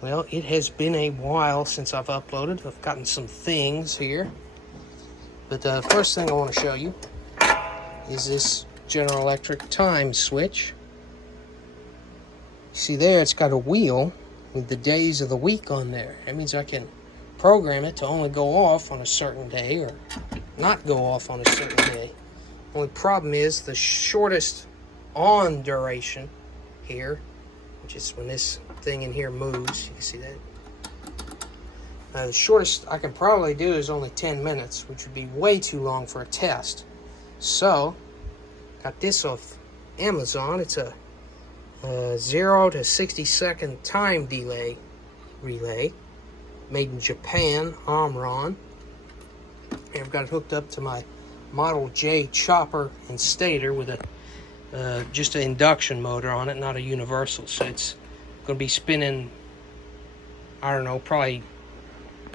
Well, it has been a while since I've uploaded. I've gotten some things here. But the first thing I want to show you is this General Electric time switch. See there, it's got a wheel with the days of the week on there. That means I can program it to only go off on a certain day or not go off on a certain day. Only problem is the shortest on duration here, which is when this thing in here moves. You can see that. The shortest I can probably do is only 10 minutes, which would be way too long for a test. So, got this off Amazon. It's a 0 to 60 second time delay relay, made in Japan, Omron. And I've got it hooked up to my Model J chopper and stator with a just an induction motor on it, not a universal. So it's going to be spinning, I don't know, probably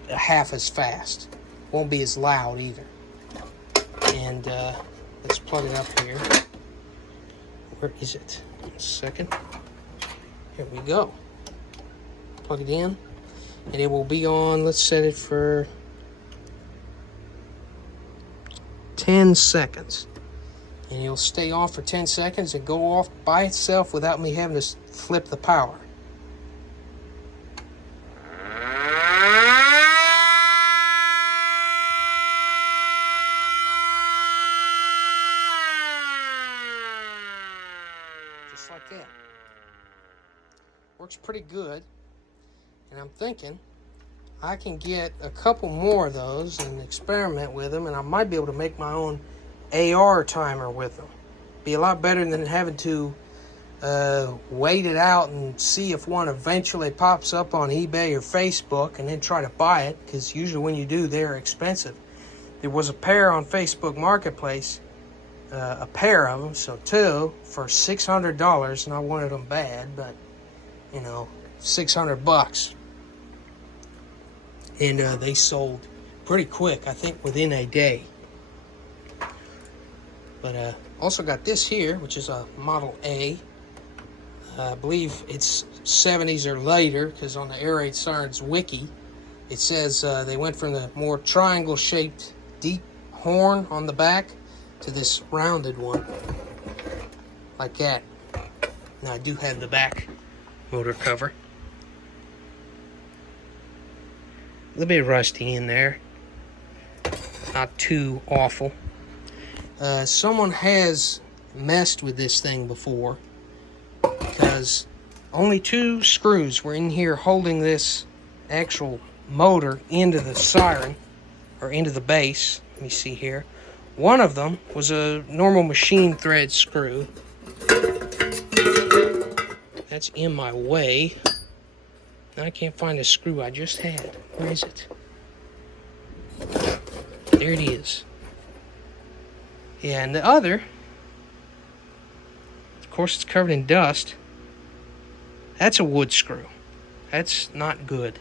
half as fast. Won't be as loud either. And let's plug it up here. Where is it? A second. Here we go. Plug it in, and it will be on. Let's set it for 10 seconds. And it'll stay off for 10 seconds and go off by itself without me having to flip the power. Just like that. Works pretty good. And I'm thinking I can get a couple more of those and experiment with them, and I might be able to make my own AR timer with them. Be a lot better than having to wait it out and see if one eventually pops up on eBay or Facebook and then try to buy it, because usually when you do, they're expensive. There was a pair on Facebook Marketplace, a pair of them, so two, for $600, and I wanted them bad, but, you know, $600. And they sold pretty quick, I think within a day. But also got this here, which is a Model A. I believe it's 70s or later, because on the Air Raid Sirens wiki, it says they went from the more triangle-shaped deep horn on the back to this rounded one, like that. Now I do have the back motor cover. A little bit rusty in there. Not too awful. Someone has messed with this thing before, because only 2 screws were in here holding this actual motor into the siren, or into the base. Let me see here. One of them was a normal machine thread screw. That's in my way. I can't find the screw I just had. Where is it? There it is. Yeah, and the other, of course, it's covered in dust. That's a wood screw. That's not good.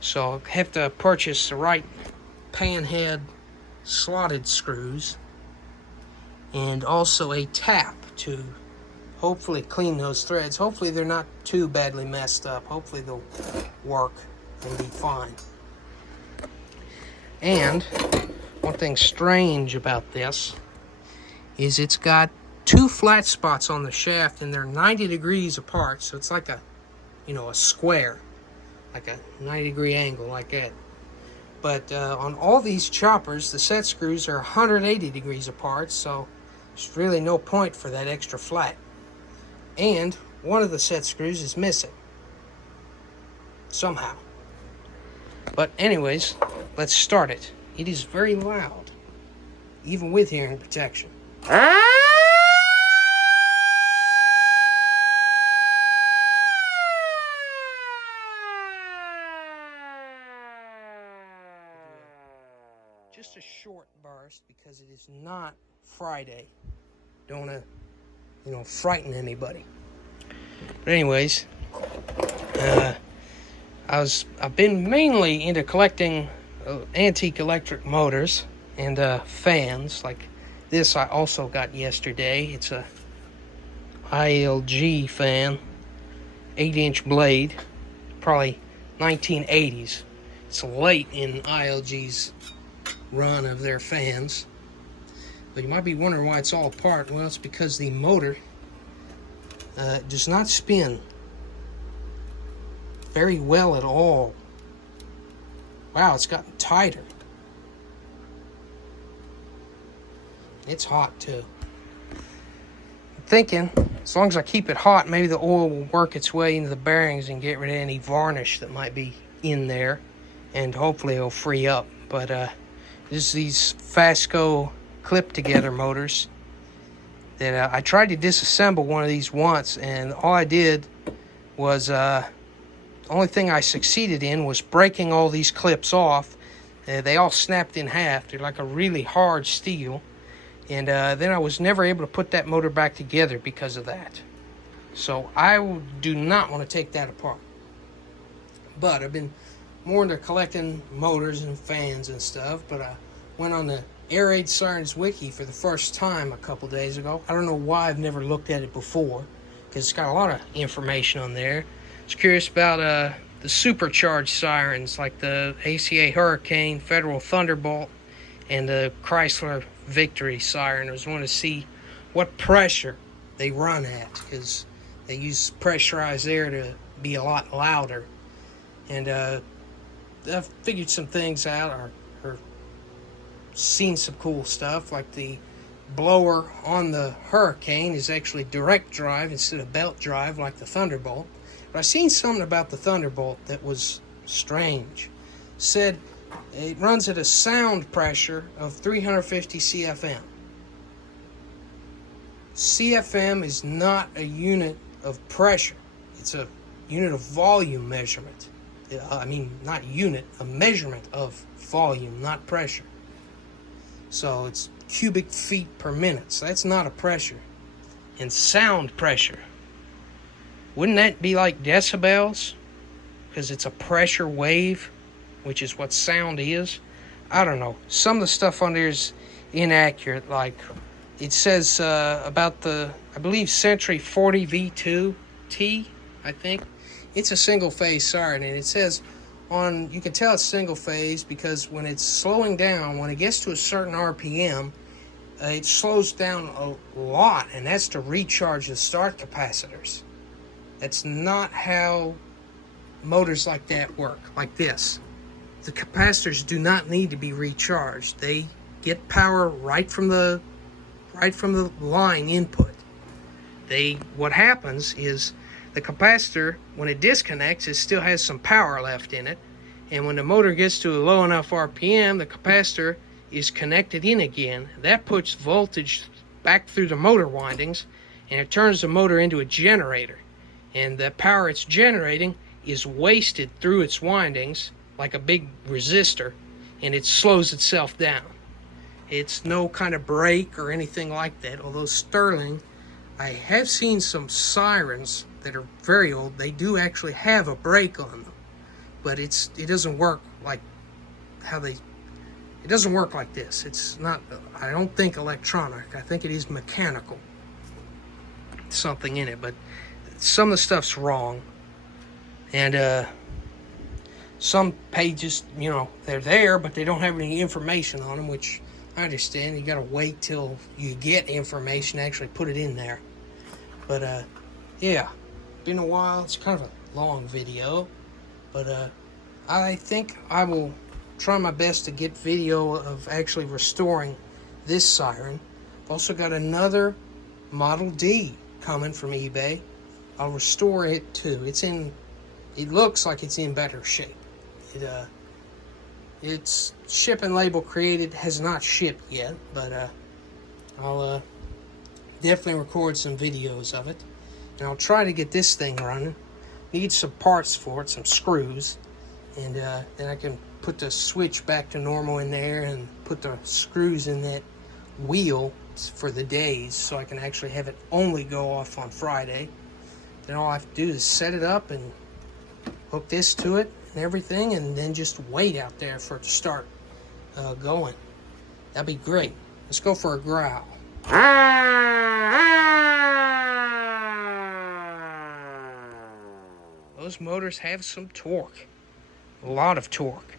So I'll have to purchase the right panhead slotted screws, and also a tap to hopefully clean those threads. Hopefully they're not too badly messed up. Hopefully they'll work and be fine. And one thing strange about this is it's got 2 flat spots on the shaft, and they're 90 degrees apart. So it's like a, you know, a square, like a 90-degree angle like that. But on all these choppers, the set screws are 180 degrees apart, so there's really no point for that extra flat. And one of the set screws is missing somehow. But anyways, let's start it. It is very loud, even with hearing protection. Just a short burst, because it is not Friday. Don't want to, you know, frighten anybody. But anyways, I've been mainly into collecting antique electric motors and fans. Like this I also got yesterday. It's a ILG fan, 8-inch blade, probably 1980s. It's late in ILG's run of their fans. But you might be wondering why it's all apart. Well, it's because the motor does not spin very well at all. Wow, it's gotten tighter. It's hot too. I'm thinking, as long as I keep it hot, maybe the oil will work its way into the bearings and get rid of any varnish that might be in there, and hopefully it'll free up. But this is these Fasco clip together motors that I tried to disassemble one of these once, and all I did was the only thing I succeeded in was breaking all these clips off. They all snapped in half. They're like a really hard steel, and then I was never able to put that motor back together because of that. So I do not want to take that apart. But I've been more into collecting motors and fans and stuff, but I went on the Air Raid Sirens wiki for the first time a couple days ago. I don't know why I've never looked at it before, because it's got a lot of information on there. I was curious about the supercharged sirens like the ACA Hurricane, Federal Thunderbolt, and the Chrysler Victory siren. I was wanting to see what pressure they run at, because they use pressurized air to be a lot louder. And I've figured some things out, or seen some cool stuff, like the blower on the Hurricane is actually direct drive instead of belt drive like the Thunderbolt. But I seen something about the Thunderbolt that was strange. It said it runs at a sound pressure of 350 CFM. CFM is not a unit of pressure. It's a unit of volume measurement. I mean, not unit, a measurement of volume, not pressure. So it's cubic feet per minute. So that's not a pressure. And sound pressure, wouldn't that be like decibels? Because it's a pressure wave, which is what sound is. I don't know. Some of the stuff on there is inaccurate. Like, it says about the, I believe, Century 40 V2T, I think. It's a single phase siren, and it says on, you can tell it's single phase because when it's slowing down, when it gets to a certain RPM, it slows down a lot, and that's to recharge the start capacitors. That's not how motors like that work, like this. The capacitors do not need to be recharged. They get power right from the line input. What happens is the capacitor, when it disconnects, it still has some power left in it. And when the motor gets to a low enough RPM, the capacitor is connected in again. That puts voltage back through the motor windings, and it turns the motor into a generator. And the power it's generating is wasted through its windings like a big resistor, and it slows itself down. It's no kind of brake or anything like that, although Sterling, I have seen some sirens that are very old. They do actually have a brake on them, but it doesn't work like it doesn't work like this. It's not, I don't think, electronic. I think it is mechanical. Something in it, but some of the stuff's wrong. And some pages, you know, they're there, but they don't have any information on them, which I understand. You gotta wait till you get information to actually put it in there. But yeah, been a while. It's kind of a long video, but I think I will try my best to get video of actually restoring this siren. I've also got another Model D coming from eBay. I'll restore it too. It looks like it's in better shape. Its shipping label created has not shipped yet, but I'll definitely record some videos of it, and I'll try to get this thing running. Need some parts for it, some screws, and then I can put the switch back to normal in there and put the screws in that wheel for the days, so I can actually have it only go off on Friday. Then all I have to do is set it up and hook this to it and everything, and then just wait out there for it to start going. That'd be great. Let's go for a growl. those motors have some torque. A lot of torque.